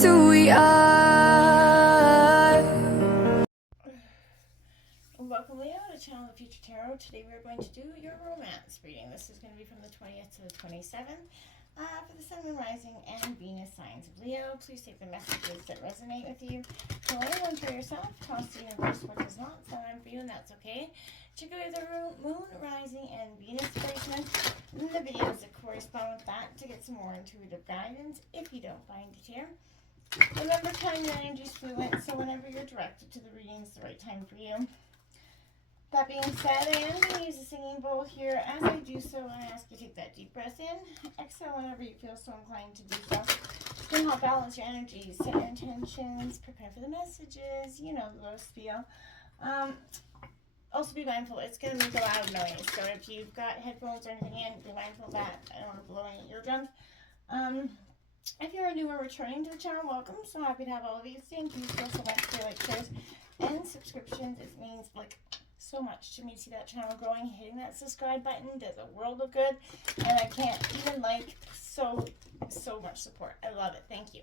just who we are. Welcome, Leo, to Channel of Future Tarot. Today we're going to do your romance reading. This is going to be from the 20th to the 27th for the Sun, Moon, Rising, and Venus signs of Leo. Please take the messages that resonate with you. Pull one for yourself. Toss the universe what does not sound for you, and that's okay. Check out the Moon, Rising, and Venus placements in the videos that correspond with that to get some more intuitive guidance if you don't find it here. Remember, time your energy is fluent, so whenever you're directed to the reading is the right time for you. That being said, I am going to use a singing bowl here. As I do so, I ask you to take that deep breath in. Exhale whenever you feel so inclined to do so. It's going to help balance your energy, set your intentions, prepare for the messages, you know those feel. Also be mindful, it's going to make a loud noise. So if you've got headphones or anything in, be mindful of that. I don't want to blow any eardrums. If you're new or returning to the channel, welcome. So happy to have all of you. Thank you so much for your like, shares, and subscriptions. It means like so much to me to see that channel growing. Hitting that subscribe button does a world of good, and I can't even like so much support. I love it. Thank you.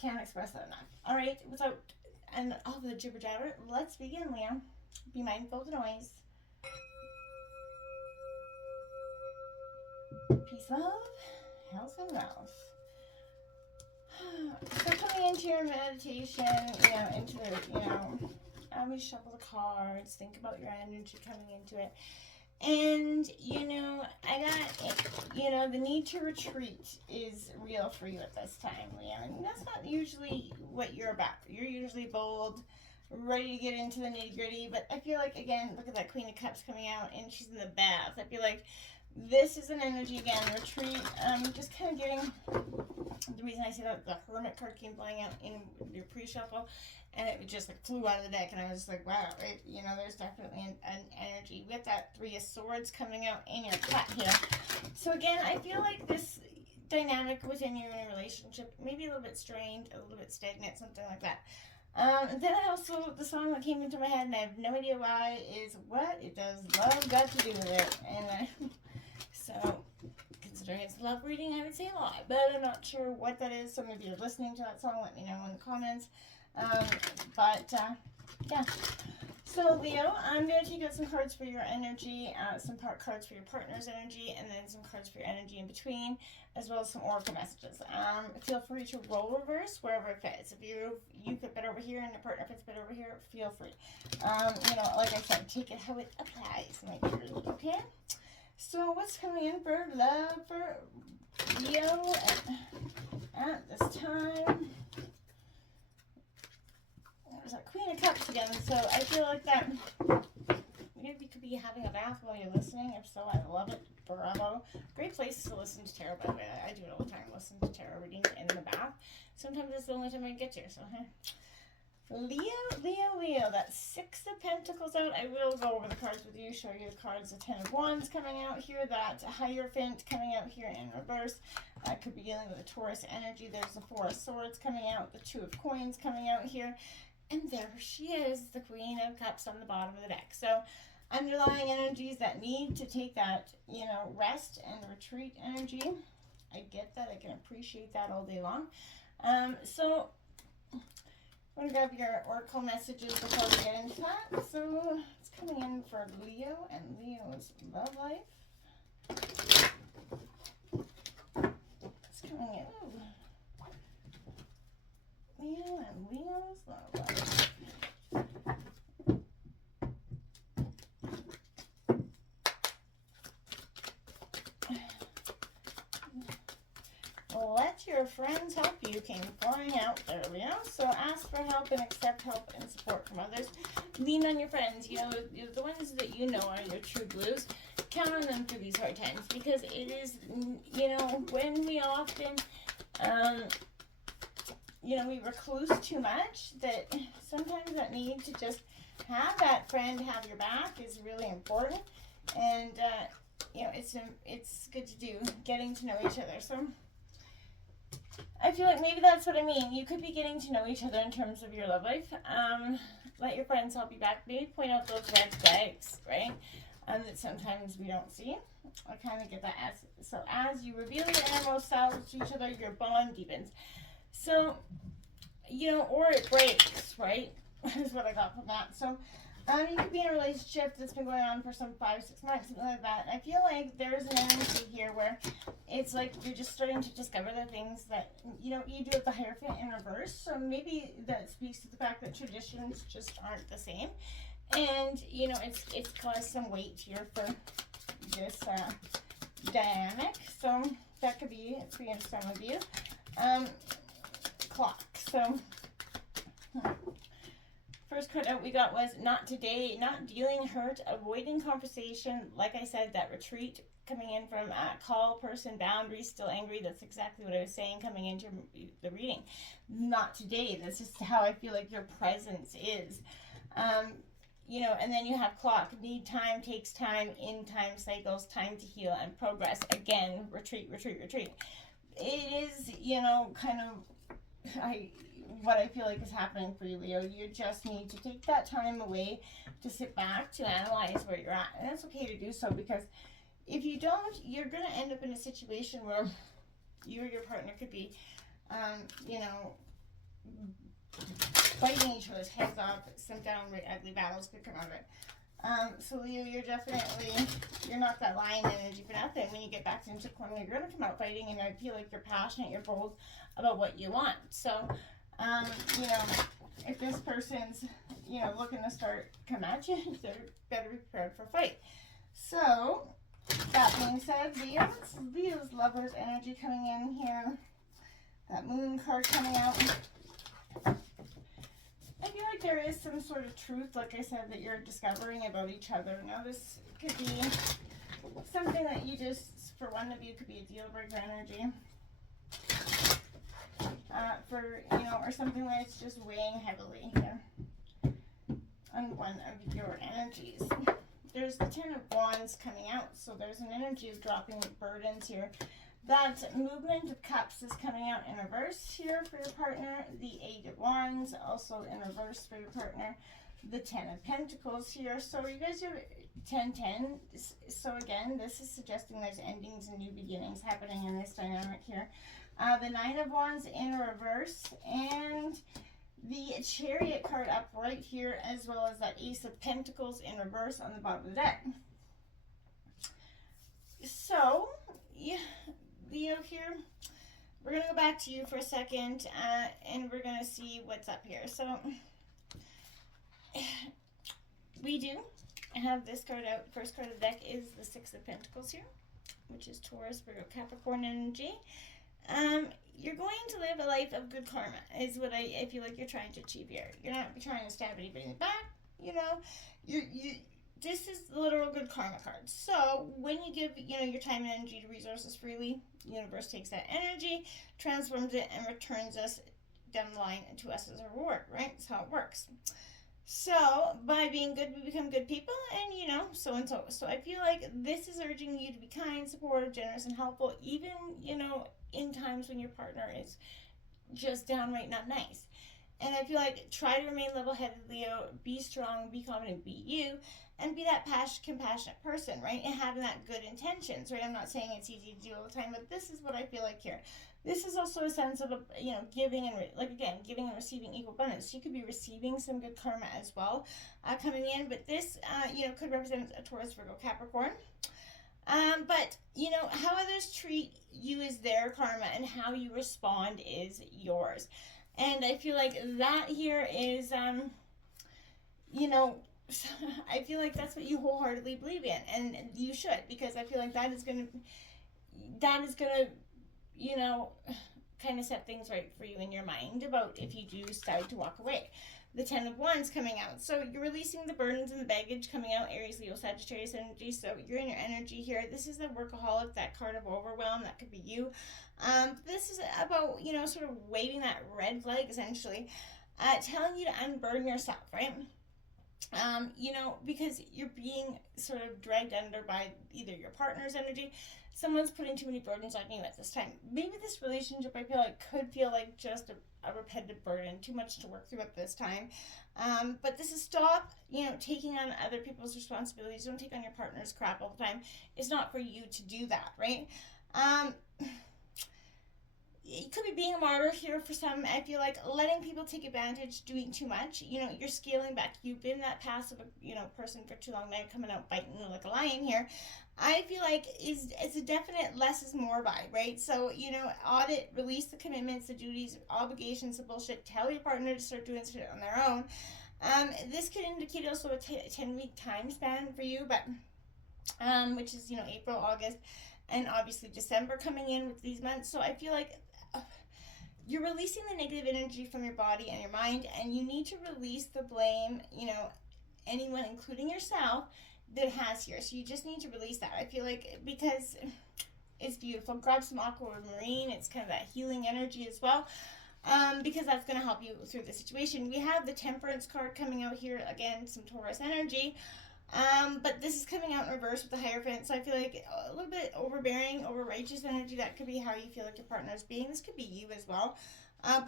Can't express that enough. All right, without and all the jibber jabber, let's begin, Leo. Be mindful of the noise. Peace, love, health, and wealth. So coming into your meditation, into the, we shuffle the cards, think about your energy coming into it. And, I got, the need to retreat is real for you at this time, Leo. And that's not usually what you're about. You're usually bold, ready to get into the nitty gritty. But I feel like, again, look at that Queen of Cups coming out, and she's in the bath. I feel like this is an energy, again, retreat. Just kind of getting, the reason I say that, the Hermit card came flying out in your pre-shuffle, and it just like flew out of the deck, and I was just like, wow, there's definitely an energy. With that Three of Swords coming out in your cut here. So again, I feel like this dynamic within you in a relationship, maybe a little bit strained, a little bit stagnant, something like that. Then I also, the song that came into my head, and I have no idea why, is What It Does Love Got to Do With It? And so, considering it's a love reading, I would say a lot, but I'm not sure what that is. Some of you are listening to that song, let me know in the comments. Yeah. So, Leo, I'm going to take out some cards for your energy, some cards for your partner's energy, and then some cards for your energy in between, as well as some oracle messages. Feel free to roll reverse wherever it fits. If you fit better over here and your partner fits better over here, feel free. Like I said, take it how it applies, my dear, okay? So what's coming in for love for Leo at this time? There's that Queen of Cups again, so I feel like that maybe you could be having a bath while you're listening. If so, I love it. Bravo. Great place to listen to tarot, by the way. I do it all the time, listen to tarot readings in the bath. Sometimes it's the only time I get here, so Leo, that Six of Pentacles out. I will go over the cards with you, show you the cards. The Ten of Wands coming out here, that Hierophant coming out here in reverse. I could be dealing with a Taurus energy. There's the Four of Swords coming out, the Two of Coins coming out here. And there she is, the Queen of Cups on the bottom of the deck. So underlying energies that need to take that, rest and retreat energy. I get that. I can appreciate that all day long. So I'm going to grab your oracle messages before we get into that. So it's coming in for Leo and Leo's love life. It's coming in. Ooh. Leo and Leo's love life. Let your friends help you came flying out there, Leo. So ask for help and accept help and support from others. Lean on your friends, the ones that you know are your true blues. Count on them through these hard times, because it is, when we often, we recluse too much, that sometimes that need to just have that friend have your back is really important. And, it's good to do, getting to know each other. So I feel like maybe that's what I mean. You could be getting to know each other in terms of your love life. Let your friends help you back. Maybe point out those red flags, right? That sometimes we don't see. I kind of get that. As you reveal your innermost selves to each other, your bond deepens. So you know, or it breaks, right? Is what I got from that. So, you could be in a relationship that's been going on for some 5-6 months, something like that. I feel like there's an energy here where it's like you're just starting to discover the things that, you know, you do with the Hierophant in reverse. So maybe that speaks to the fact that traditions just aren't the same. And, you know, it's caused some weight here for this dynamic. So that could be for some of you. Clock. So first card out we got was not today, not dealing, hurt, avoiding conversation. Like I said, that retreat coming in from call, person, boundaries, still angry. That's exactly what I was saying coming into the reading. Not today. That's just how I feel like your presence is. You know, and then you have clock. Need time, takes time, in time cycles, time to heal and progress. Again, retreat, retreat, retreat. It is, you know, kind of what I feel like is happening for you, Leo. You just need to take that time away to sit back, to analyze where you're at. And that's okay to do so, because if you don't, you're going to end up in a situation where you or your partner could be, you know, fighting each other's heads off. Some downright ugly battles could come out of it. So Leo, you're not that lion energy for nothing. When you get back into the corner, you're going to come out fighting, and I feel like you're passionate, you're bold about what you want. So, you know, if this person's, you know, looking to come at you, they're better be prepared for a fight. So, that being said, Leo's lover's energy coming in here. That moon card coming out. I feel like there is some sort of truth, like I said, that you're discovering about each other. Now, this could be something that you just, for one of you, could be a deal breaker energy. For, you know, or something where it's just weighing heavily here on one of your energies. There's the Ten of Wands coming out, so there's an energy of dropping burdens here. That movement of cups is coming out in reverse here for your partner. The Eight of Wands also in reverse for your partner. The Ten of Pentacles here. So you guys have 10-10. So again, this is suggesting there's endings and new beginnings happening in this dynamic here. The Nine of Wands in reverse, and the Chariot card up right here, as well as that Ace of Pentacles in reverse on the bottom of the deck. So, yeah, Leo here, we're going to go back to you for a second, and we're going to see what's up here. So, we do have this card out. First card of the deck is the Six of Pentacles here, which is Taurus, Virgo, Capricorn energy. You're going to live a life of good karma, is what I feel like you're trying to achieve here. You're not trying to stab anybody in the back, you know. This is the literal good karma card. So when you give, you know, your time and energy to resources freely, the universe takes that energy, transforms it, and returns us down the line to us as a reward, right? That's how it works. So by being good, we become good people, and, you know, so and so. So I feel like this is urging you to be kind, supportive, generous, and helpful, even, you know, in times when your partner is just downright not nice. And I feel like try to remain level-headed, Leo. Be strong, be confident, be you, and be that compassionate person, right? And having that good intentions, right? I'm not saying it's easy to do all the time, but this is what I feel like here. This is also a sense of, you know, giving and, giving and receiving equal abundance. You could be receiving some good karma as well coming in, but this, you know, could represent a Taurus, Virgo, Capricorn. But, you know, how others treat you is their karma, and how you respond is yours. And I feel like that here is, you know, I feel like that's what you wholeheartedly believe in, and you should, because I feel like that is gonna, you know, kind of set things right for you in your mind about if you do decide to walk away. The Ten of Wands coming out. So you're releasing the burdens and the baggage coming out, Aries, Leo, Sagittarius energy. So you're in your energy here. This is the workaholic, that card of overwhelm. That could be you. This is about, you know, sort of waving that red flag, essentially, telling you to unburden yourself, right? You know, because you're being sort of dragged under by either your partner's energy, someone's putting too many burdens on you at this time. Maybe this relationship, I feel like, could feel like just a repetitive burden, too much to work through at this time. But this is stop, you know, taking on other people's responsibilities. Don't take on your partner's crap all the time. It's not for you to do that, right? it could be being a martyr here for some. I feel like letting people take advantage, doing too much. You know, you're scaling back. You've been that passive, you know, person for too long. Now you're coming out biting like a lion here. I feel like it's a definite less is more vibe, right? So, you know, audit, release the commitments, the duties, obligations, the bullshit. Tell your partner to start doing shit on their own. This could indicate also a 10-week time span for you, but which is, you know, April, August, and obviously December coming in with these months. So I feel like you're releasing the negative energy from your body and your mind, and you need to release the blame, you know, anyone, including yourself, that has here. So you just need to release that. I feel like, because it's beautiful. Grab some aquamarine. It's kind of that healing energy as well. Because that's going to help you through the situation. We have the Temperance card coming out here. Again, some Taurus energy. But this is coming out in reverse with the Hierophant, so I feel like a little bit overbearing, over righteous energy. That could be how you feel like your partner is being. This could be you as well.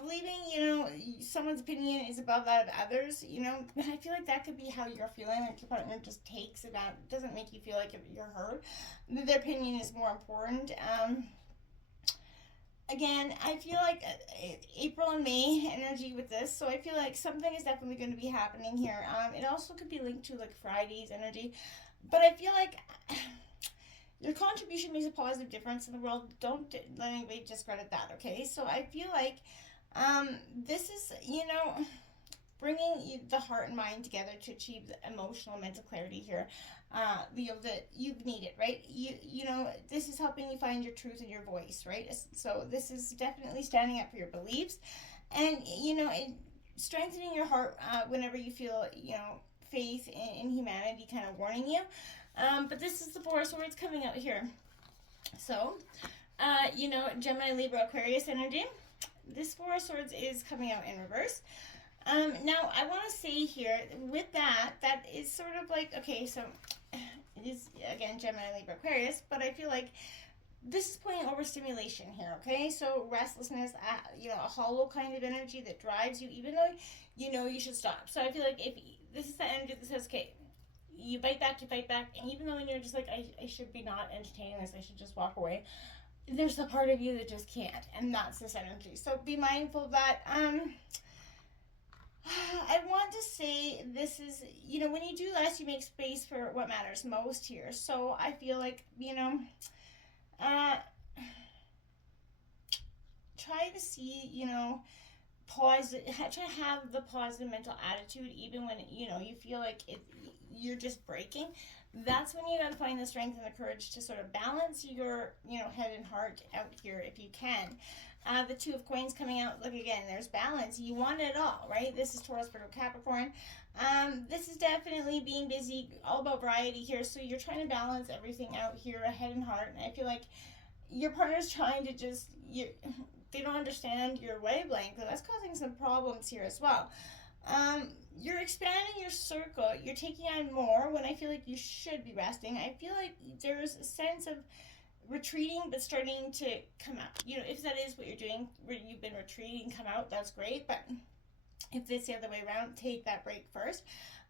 Believing, you know, someone's opinion is above that of others, you know, but I feel like that could be how you're feeling, like your partner just takes it out, doesn't make you feel like you're heard. Their opinion is more important. Again, I feel like April and May energy with this, so I feel like something is definitely going to be happening here. It also could be linked to like Friday's energy, but I feel like your contribution makes a positive difference in the world. Don't let anybody discredit that, okay? So I feel like this is, you know, bringing the heart and mind together to achieve the emotional and mental clarity here. Leo, that you need it, right? You know, this is helping you find your truth and your voice, right? So this is definitely standing up for your beliefs, and you know, strengthening your heart whenever you feel, you know, faith in humanity kind of warning you. But this is the Four of Swords coming out here. So, you know, Gemini, Libra, Aquarius energy. This Four of Swords is coming out in reverse. Now, I want to say here, with that is sort of like, okay, so it is, again, Gemini, Libra, Aquarius, but I feel like this is pointing overstimulation here, okay? So restlessness, you know, a hollow kind of energy that drives you, even though you know you should stop. So I feel like if this is the energy that says, okay, you bite back, and even though you're just like, I should be not entertaining this, I should just walk away, there's a part of you that just can't, and that's this energy. So be mindful of that. I want to say this is, you know, when you do less, you make space for what matters most here. So I feel like, you know, try to see, you know, try to have the positive mental attitude even when, you know, you feel like you're just breaking. That's when you got to find the strength and the courage to sort of balance your, you know, head and heart out here if you can. The Two of Coins coming out. Look, again, there's balance. You want it all, right? This is Taurus, Virgo, Capricorn. This is definitely being busy, all about variety here. So you're trying to balance everything out here, head and heart. And I feel like your partner's trying to just, they don't understand your wavelength. So that's causing some problems here as well. You're expanding your circle. You're taking on more when I feel like you should be resting. I feel like there's a sense of retreating but starting to come out. You know, if that is what you're doing, where you've been retreating, come out, that's great. But if it's the other way around, take that break first.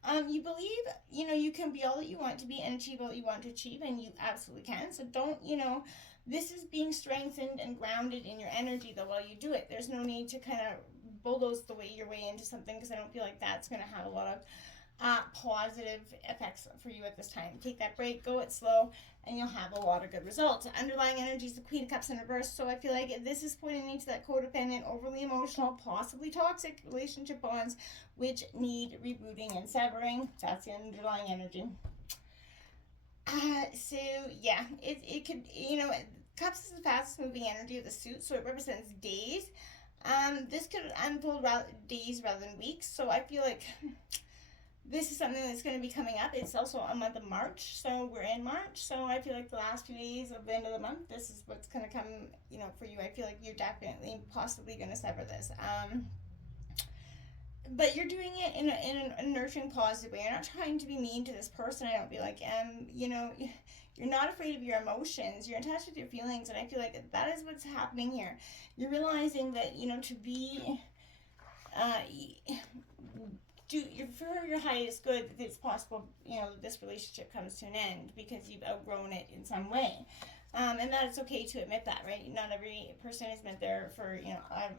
You believe, you know, you can be all that you want to be and achieve all that you want to achieve, and you absolutely can. So don't, you know, this is being strengthened and grounded in your energy though while you do it. There's no need to kind of bulldoze your way into something, because I don't feel like that's going to have a lot of positive effects for you at this time. Take that break, go it slow, and you'll have a lot of good results. Underlying energy is the Queen of Cups in reverse, so I feel like this is pointing into that codependent, overly emotional, possibly toxic relationship bonds which need rebooting and severing. That's the underlying energy. So yeah, it could, you know, Cups is the fastest moving energy of the suit, so it represents days. This could unfold days rather than weeks, so I feel like this is something that's going to be coming up. It's also a month of March, so we're in March, so I feel like the last few days of the end of the month, this is what's going to come, you know, for you. I feel like you're definitely possibly going to sever this. But you're doing it in a nurturing, positive way. You're not trying to be mean to this person. I don't feel like, you know, you're not afraid of your emotions. You're in touch with your feelings, and I feel like that is what's happening here. You're realizing that, you know, to be, for your highest good, that it's possible, you know, this relationship comes to an end because you've outgrown it in some way. And that it's okay to admit that, right? Not every person is meant there for,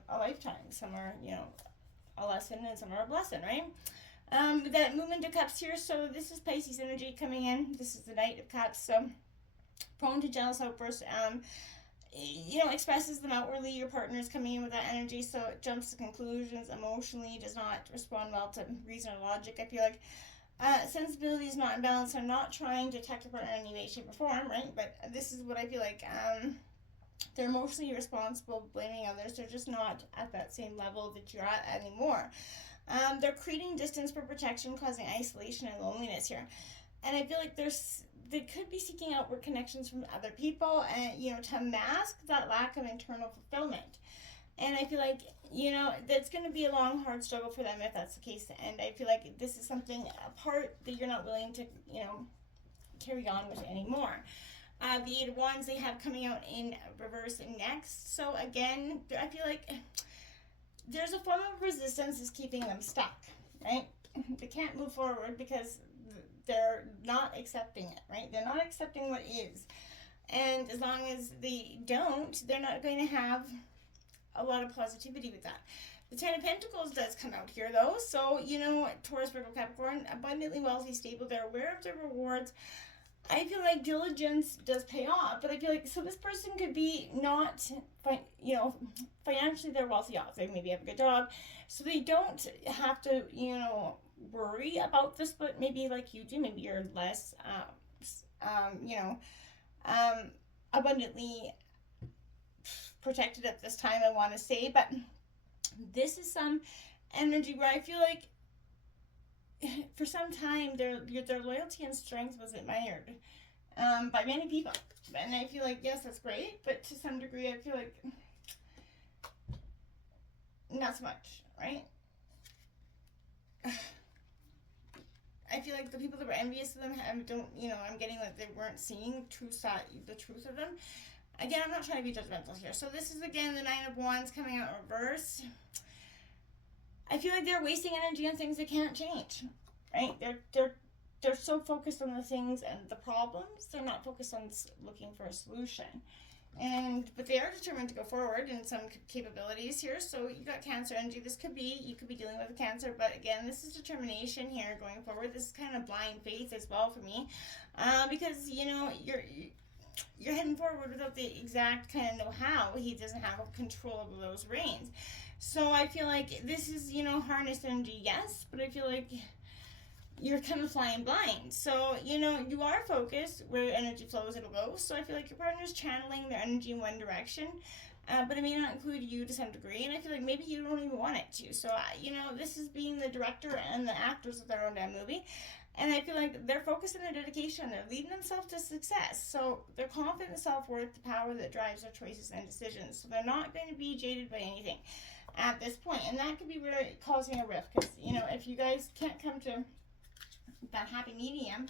a lifetime. Some are, a lesson, and some are a blessing, right? That movement of cups here, so this is Pisces energy coming in. This is the Knight of Cups, so prone to jealous outbursts. Expresses them outwardly. Your partner is coming in with that energy, so it jumps to conclusions emotionally, does not respond well to reason or logic. I feel like sensibility is not in balance. I'm not trying to attack your partner in any way, shape, or form, right? But this is what I feel like. They're emotionally irresponsible, blaming others. They're just not at that same level that you're at anymore. They're creating distance for protection, causing isolation and loneliness here. And I feel like they could be seeking outward connections from other people, and to mask that lack of internal fulfillment. And I feel like that's going to be a long, hard struggle for them if that's the case. And I feel like this is something, a part that you're not willing to carry on with anymore. The Eight of Wands they have coming out in reverse next. So again, I feel like there's a form of resistance is keeping them stuck, right? They can't move forward because they're not accepting it, right? They're not accepting what is. And as long as they don't, they're not going to have a lot of positivity with that. The Ten of Pentacles does come out here, though. So, Taurus, Virgo, Capricorn, abundantly wealthy, stable. They're aware of their rewards. I feel like diligence does pay off, but I feel like, so this person could be not, financially they're wealthy off. They maybe have a good job, so they don't have to, worry about this, but maybe like you do, maybe you're less, abundantly protected at this time, I want to say. But this is some energy where I feel like for some time their loyalty and strength was admired by many people, and I feel like, yes, that's great, but to some degree I feel like not so much, right? I feel like the people that were envious of them I'm getting that they weren't seeing the truth of them. Again, I'm not trying to be judgmental here. So this is, again, the Nine of Wands coming out reverse. I feel like they're wasting energy on things they can't change, right? They're so focused on the things and the problems, they're not focused on looking for a solution. But they are determined to go forward in some capabilities here. So you got Cancer energy. You could be dealing with a Cancer, but again, this is determination here going forward. This is kind of blind faith as well for me, because you're heading forward without the exact kind of know-how. He doesn't have control of those reins. So I feel like this is, harnessed energy, yes, but I feel like you're kind of flying blind. So, you are focused. Where energy flows, it'll go. So I feel like your partner's channeling their energy in one direction, but it may not include you to some degree, and I feel like maybe you don't even want it to. So, this is being the director and the actors of their own damn movie. And I feel like they're focused on their dedication. They're leading themselves to success. So they're confident in self-worth, the power that drives their choices and decisions. So they're not going to be jaded by anything at this point. And that could be really causing a rift. Because, if you guys can't come to that happy medium,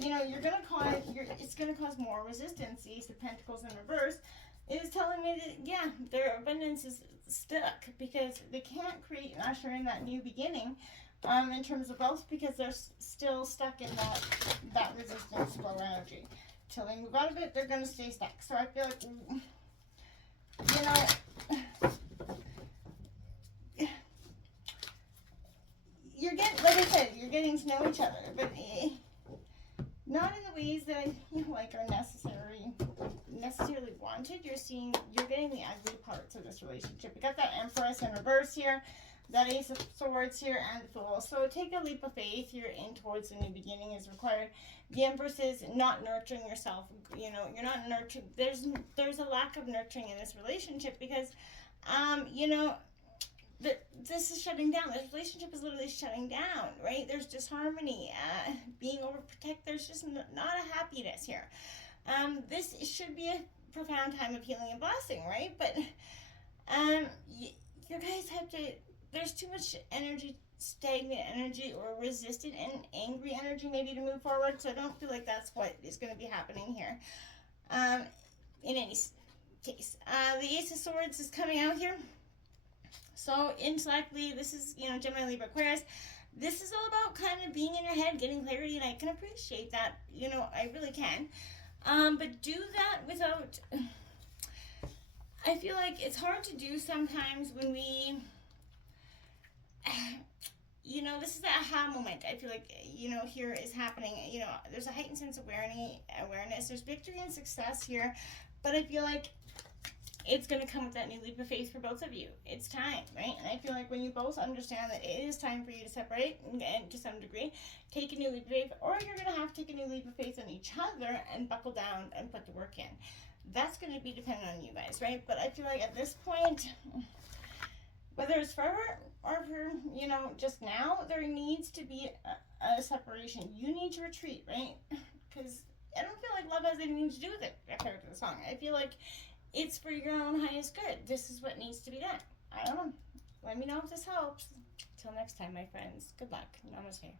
you're going to cause, it's going to cause more resistance. The Ace of Pentacles in reverse is telling me that, yeah, their abundance is stuck. Because they can't create and usher in that new beginning. In terms of wealth, because they're still stuck in that resistance flow energy. Till they move out of it, they're going to stay stuck. So I feel like, you're getting, like I said, you're getting to know each other, but not in the ways that I feel like are necessarily wanted. You're getting the ugly parts of this relationship. We got that Empress in reverse here. That Ace of Swords here and the Fool. So take a leap of faith. You're in towards a new beginning is required. The Empress is not nurturing yourself. You're not nurturing. There's a lack of nurturing in this relationship because, this is shutting down. This relationship is literally shutting down, right? There's disharmony, being overprotected. There's just not a happiness here. This should be a profound time of healing and blessing, right? But, you guys have to. There's too much energy, stagnant energy, or resistant and angry energy maybe to move forward. So I don't feel like that's what is going to be happening here. In any case, the Ace of Swords is coming out here. So intellectually, this is, Gemini, Libra, Aquarius. This is all about kind of being in your head, getting clarity, and I can appreciate that. I really can. But do that without. I feel like it's hard to do sometimes when we, this is the aha moment. I feel like, here is happening. There's a heightened sense of awareness. There's victory and success here, but I feel like it's going to come with that new leap of faith for both of you. It's time, right? And I feel like when you both understand that it is time for you to separate, and to some degree, take a new leap of faith, or you're going to have to take a new leap of faith on each other and buckle down and put the work in. That's going to be dependent on you guys, right? But I feel like at this point, whether it's forever or for, just now, there needs to be a separation. You need to retreat, right? Because I don't feel like love has anything to do with it, compared to the song. I feel like it's for your own highest good. This is what needs to be done. I don't know. Let me know if this helps. Till next time, my friends. Good luck. Namaste.